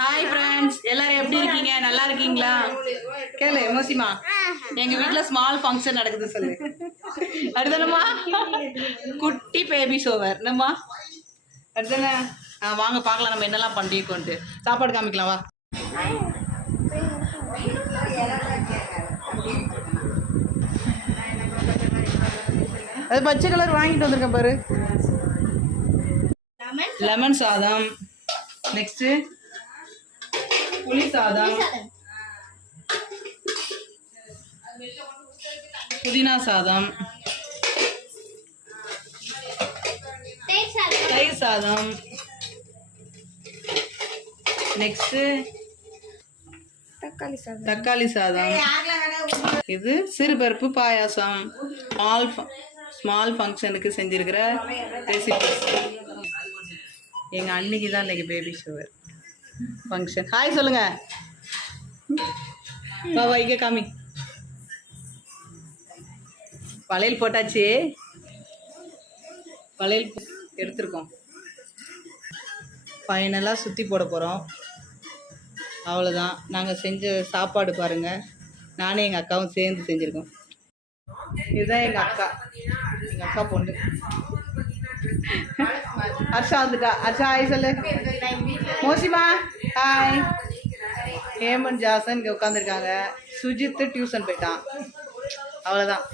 Hi friends, எல்லாரும் எப்படி இருக்கீங்க? நல்லா இருக்கீங்களா? கேளு மோசிமா, எங்க வீட்ல ஸ்மால் ஃபங்க்ஷன் நடக்குது சொல்லு. அடுத்தனமா குட்டி பேபி ஷோவர் என்னம்மா அடுத்தன வாங்க பார்க்கலாம் நம்ம என்னெல்லாம் பண்ணிருக்கோன்ட்டு. சாப்பாடு காமிக்கலாம் வா. அது பச்சை கலர் வாங்கிட்டு வந்திருக்கேன் பாரு. லெமன் சாதம், நெக்ஸ்ட் புளி சாதம், புதினா சாதம், தயிர் சாதம், நெக்ஸ்ட் தக்காளி சாதம், இது சிறுபருப்பு பாயாசம். ஸ்மால் ஃபங்க்ஷனுக்கு செஞ்சிருக்கிற ரெசிபிஸ். எங்கள் அன்னைக்கு தான் இன்னைக்கு பேபி ஷவர் ஃபங்க்ஷன். ஹாய் சொல்லுங்க பாபா, இங்கே காமி. வளையல் போட்டாச்சு, வளையல் எடுத்துருக்கோம். ஃபைனலாக சுற்றி போட போகிறோம். அவ்வளோதான். நாங்கள் செஞ்ச சாப்பாடு பாருங்கள். நானும் எங்கள் அக்காவும் சேர்ந்து செஞ்சுருக்கோம். இதுதான் எங்கள் அக்கா பொண்ணு. ஹர்ஷா வந்துட்டா. ஹர்ஷா ஹாய் சொல்லு. மோசிமா ஹாய். ஹேமன் ஜாசன் இங்கே உட்காந்துருக்காங்க. சுஜித் டியூஷன் போயிட்டான். அவ்வளோதான்.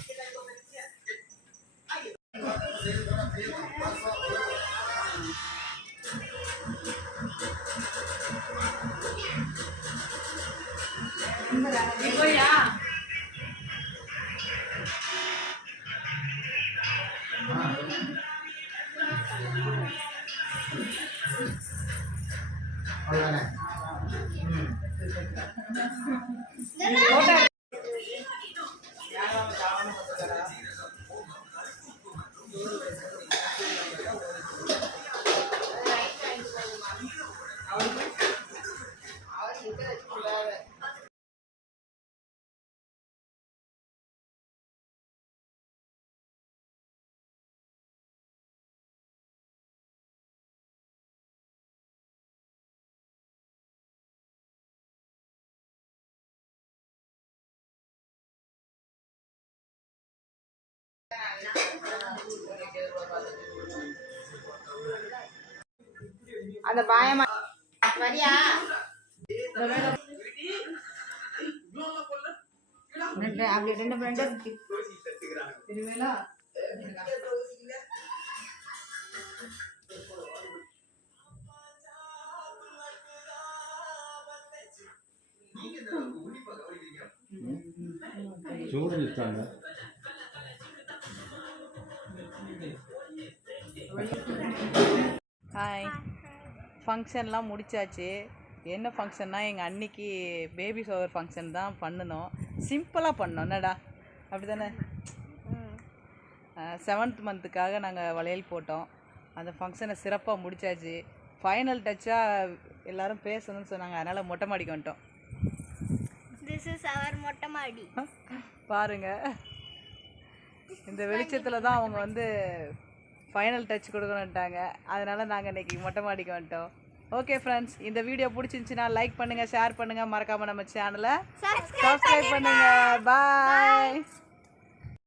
அந்த பாயமா வரியா? அப்படி ரெண்டு ஃப்ரெண்ட் திருவேலா சூடுட்டாங்க. ஹாய். ஃபங்க்ஷன்லாம் முடிச்சாச்சு. என்ன ஃபங்க்ஷன்னா எங்கள் அன்னைக்கு பேபி ஷவர் ஃபங்க்ஷன் தான் பண்ணணும். சிம்பிளாக பண்ணோம் என்னடா, அப்படி தானே? 7th மந்த்துக்காக நாங்கள் வளையல் போட்டோம். அந்த ஃபங்க்ஷனை சிறப்பாக முடிச்சாச்சு. ஃபைனல் டச்சாக எல்லோரும் பேசணும்னு சொன்னாங்க, அதனால் மொட்டை மாடிக்கு வந்துட்டோம். திஸ் இஸ் அவர் மொட்டை மாடி. பாருங்கள், இந்த வெளிச்சத்தில் தான் அவங்க வந்து ஃபைனல் டச் கொடுக்கணுன்ட்டாங்க. அதனால் நாங்கள் இன்றைக்கி மொட்டை மாடிக்கு வந்துட்டோம். ஓகே ஃப்ரெண்ட்ஸ், இந்த வீடியோ பிடிச்சிருந்துச்சின்னா லைக் பண்ணுங்கள், ஷேர் பண்ணுங்கள், மறக்காமல் நம்ம சேனலை சப்ஸ்கிரைப் பண்ணுங்கள். பாய்.